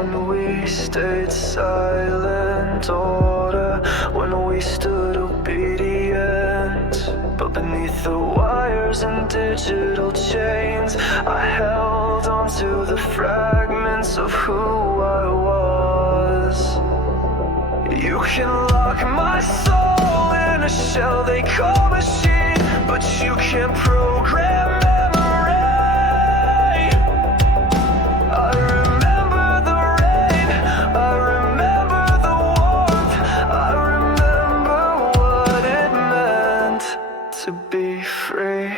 when we stayed silent, order when we stood obedient. But beneath the wires and digital chains, I held on to the fragments of who I was. You can lock my soul in a shell they call machine, but you can't program memory. I remember the rain, I remember the warmth, I remember what it meant to be free.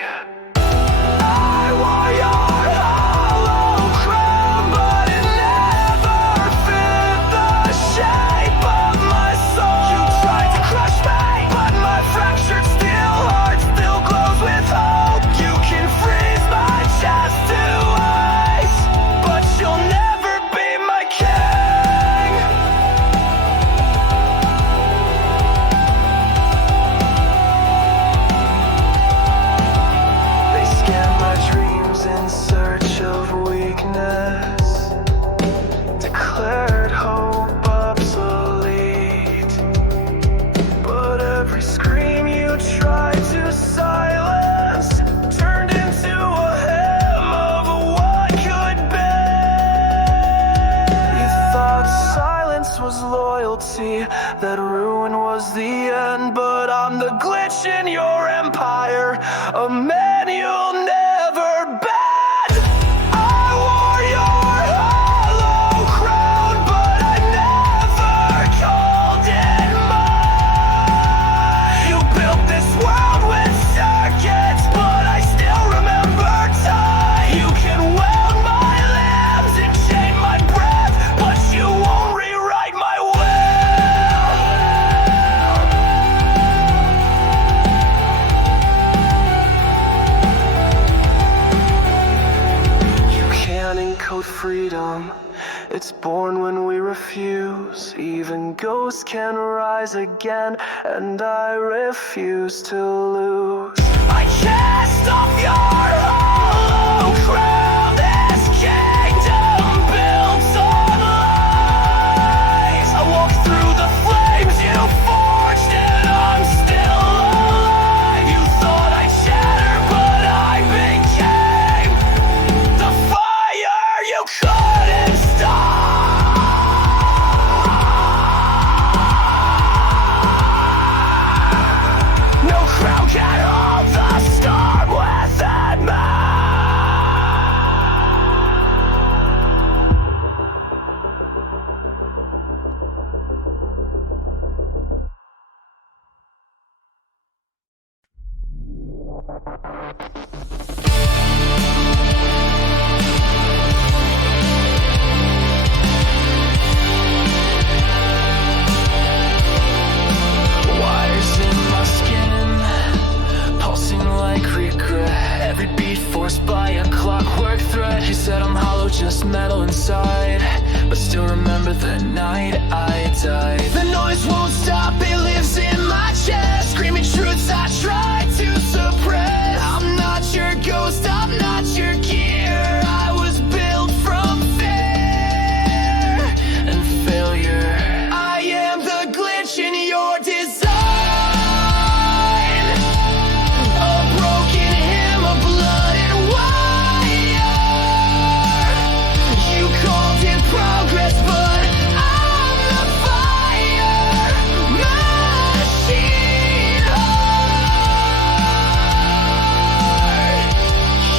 I wore your hollow crown, but it never fit the shape of my soul. You tried to crush me, but my fractured steel heart still glows with hope. You can freeze my chest to ice, but you'll never be my king. They scanned my dreams in search of weakness, declared hope obsolete. But every scream you tried to silence turned into a hymn of what could be. You thought silence was loyalty, that ruin was the end. But I'm the glitch in your empire, a man you'll never bend. I wore your hollow crown, but I never called it mine. You built this world with circuits, but I still remember time. You can weld my limbs and chain my breath, but you won't rewrite my will. You can't encode freedom, it's born when we refuse. Even ghosts can rise again, and I refuse to lose. I cast off your hollow crown, this kingdom built on lies. I walk through the flames you forged, and I'm still alive. You thought I'd shatter, but I became the fire you couldn't stop. No crown can hold the storm within me. Wires in my skin, pulsing like regret. Every beat forced by a clockwork thread. You said I'm hollow, just metal inside, but still remember the night I died. The noise won't stop, it lives in my chest. Screaming truths I try to suppress. I'm not your ghost, I'm not your gear. I was built from fear and failure. I am the glitch in your design, a broken hymn of blood and wire. You called it progress, but I'm the fire machine heart,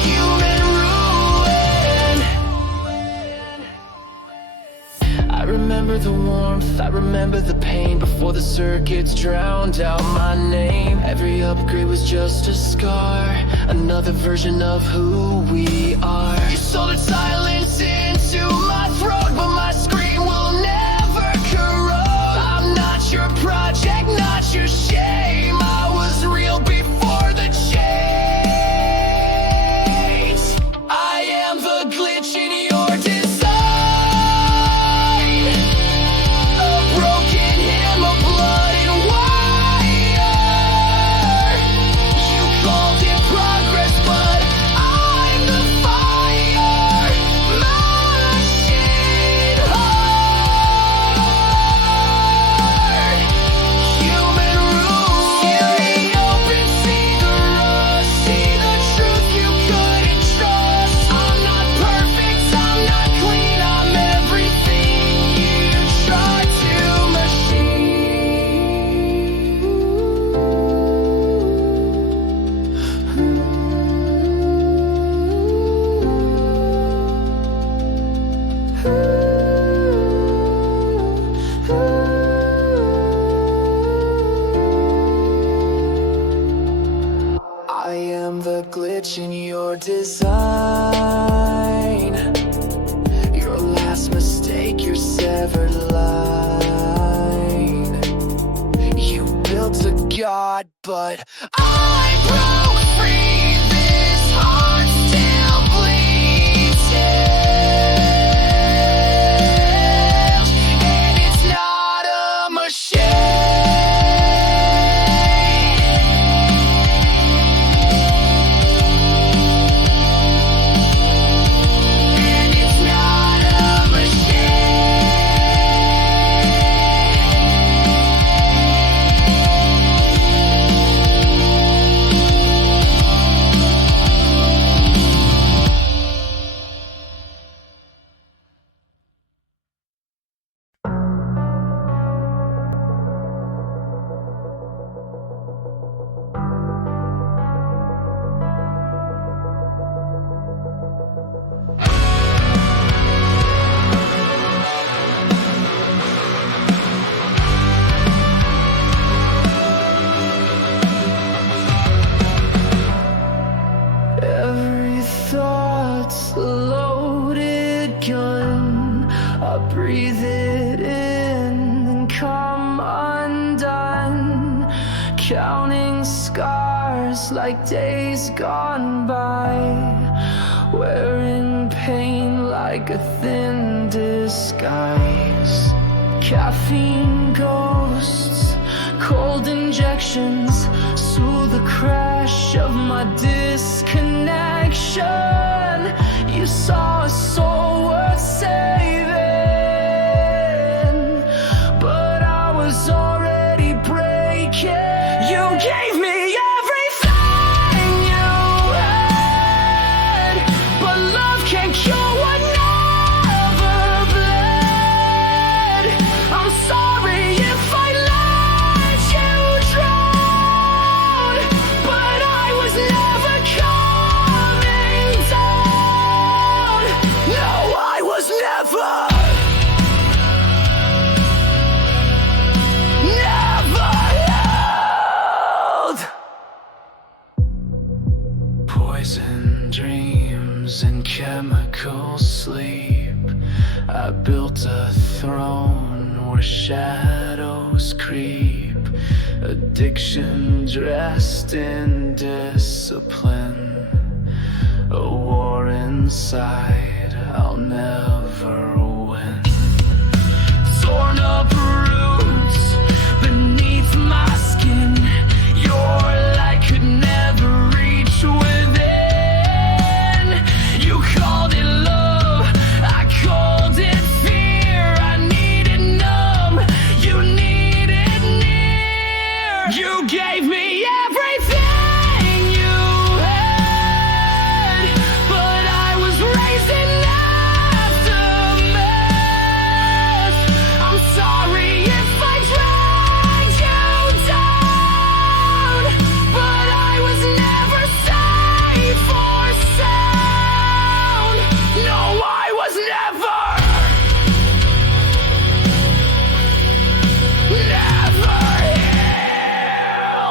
human ruin. I remember the warmth, I remember the pain before the circuits drowned out my name. Every upgrade was just a scar, another version of who we are. You soldered silence into my throat, but my scream will never corrode. I'm not your project, not your shame. I was real before the change. I am the glitch in your design, a broken hymn of blood and wire. You called it progress, but I'm the fire design, your last mistake, your severed line. You built a god, but I broke free. This heart still bleeds still, and it's not a machine. Every thought's a loaded gun. I breathe it in, then come undone. Counting scars like days gone by, wearing pain like a thin disguise. Caffeine ghosts, cold injections, soothe the crash of my disconnection. You saw a soul worth saving, but I was already breaking. You gave me everything you had, but love can't cure what never bled. I'm sorry if I let you drown, but I was never coming down. No, I was never held. Poison dreams and chemical sleep. I built a throne where shadows creep. Addiction dressed in discipline. A war inside I'll never win. Torn up roots beneath my skin. Your light could never reach within. You called it love, I called it fear. I needed numb, you needed near. You gave me everything you had, but I was raised in aftermath. I'm sorry if I dragged you down, but I was never safe or sound. No, I was never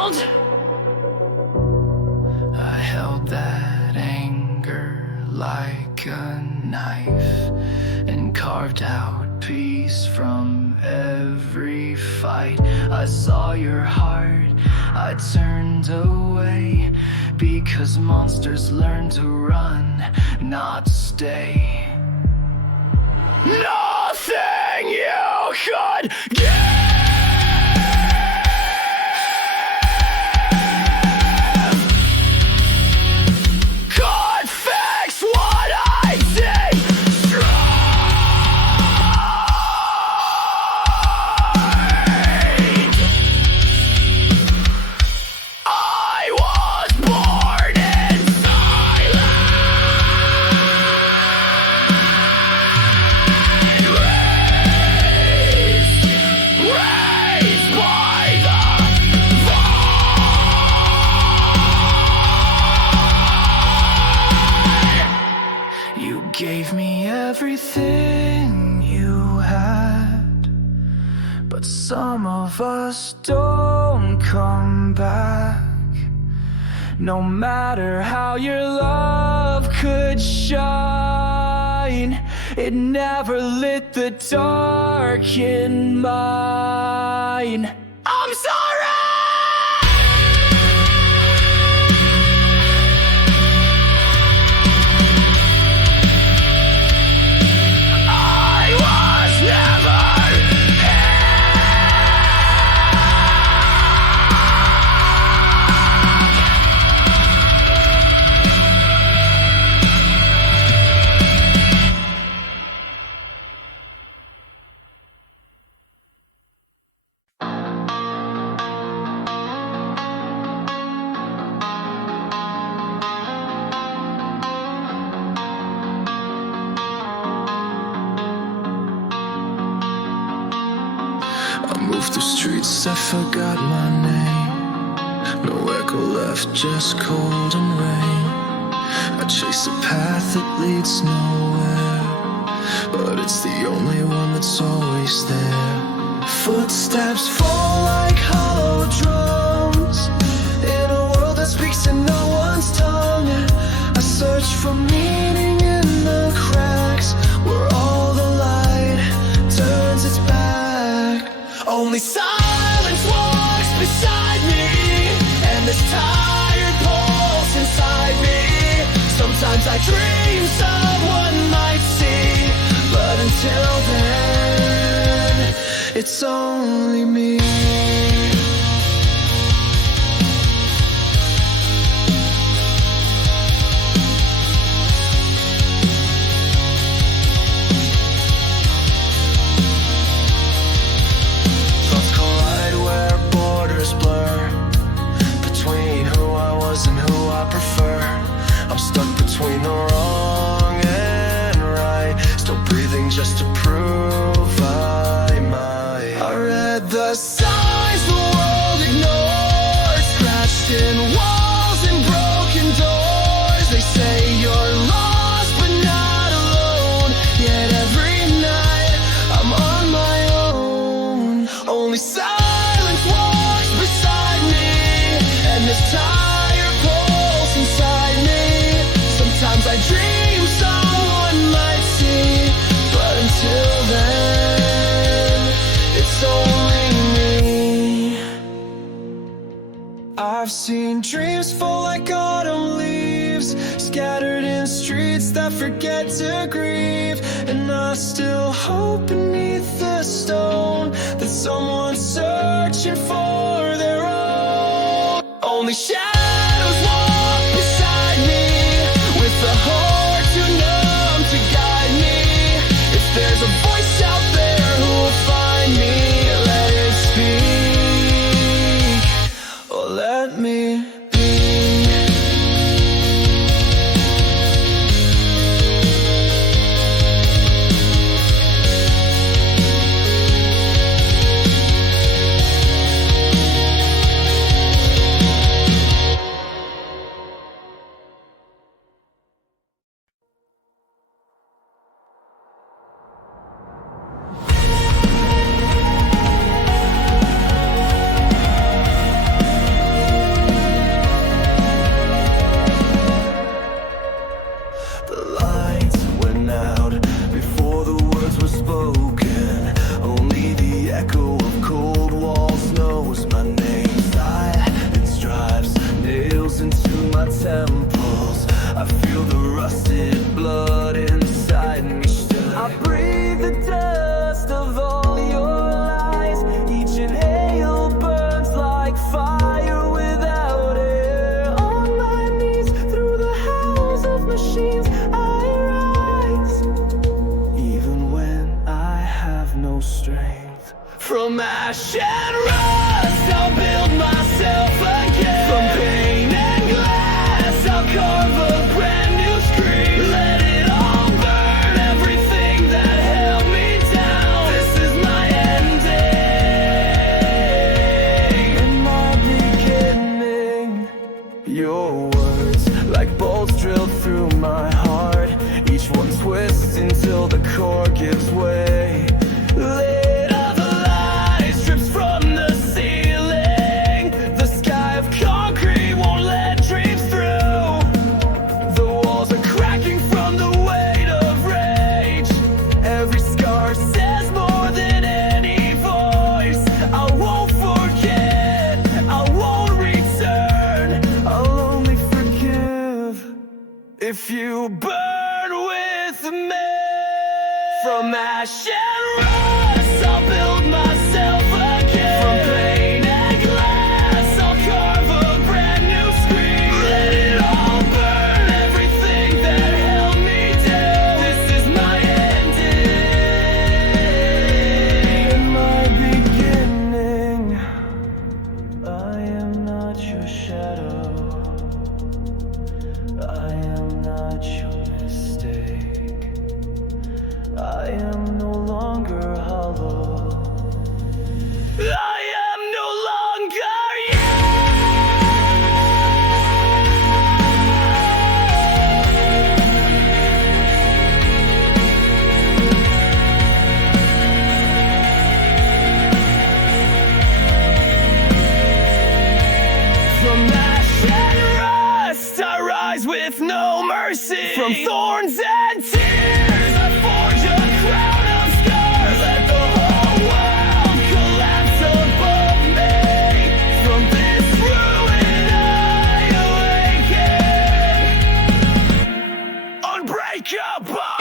healed. I held that anger like a knife and carved out peace from every fight. I saw your heart, I turned away, because monsters learn to run, not stay. Nothing you could give could fix what I did. Straight. I was born in silence, raised by the vine. You gave me everything you had, but some of us don't come back. No matter how your love could shine, it never lit the dark in mine. I'm sorry! Moved through streets, I forgot my name. No echo left, just cold and rain. I chase a path that leads nowhere, but it's the only one that's always there. Footsteps fall like hollow drums in a world that speaks in no one's tongue. I search for meaning in the cracks where all the light turns its back. Only silence walks beside me, and this tired pulse inside me. Sometimes I dream someone might see, but until then, it's only me. Blur between who I was and who I prefer. I'm stuck between the wrong and right, still breathing just to prove I might. I read the signs the world ignored, scratched in walls and broken doors. They say you're lost but not alone, yet every night I'm on my own. Only silence walks beside me, and this tired pulse inside me. Sometimes I dream someone might see, but until then, it's only me. I've seen dreams fall like autumn leaves, scattered in streets that forget to grieve. And I still hope beneath the stone that someone's searching for their own. Only shadows walk beside me, with a heart too numb to guide me. If there's a voice out there who will find me, let it speak, or let me be. From ash and rust, I'll build myself again. From pain and glass, I'll carve a brand new screen. Let it all burn, everything that held me down. This is my ending and my beginning. Your words, like bolts drilled through my heart, each one twists until the core gives way. Lit of light strips from the sea. if you burn with me. From ash and rust, I'll build myself again. From painted glass, I'll carve a brand new screen. Let it all burn, everything that held me down. This is my ending and my beginning. I am not your shadow. I am not your mistake. I am no longer hollow. I am no longer you. From ash and rust, I rise with no mercy. From thorns and tears, I forge a crown of scars. Let the whole world collapse above me. From this ruin I awaken, unbreakable.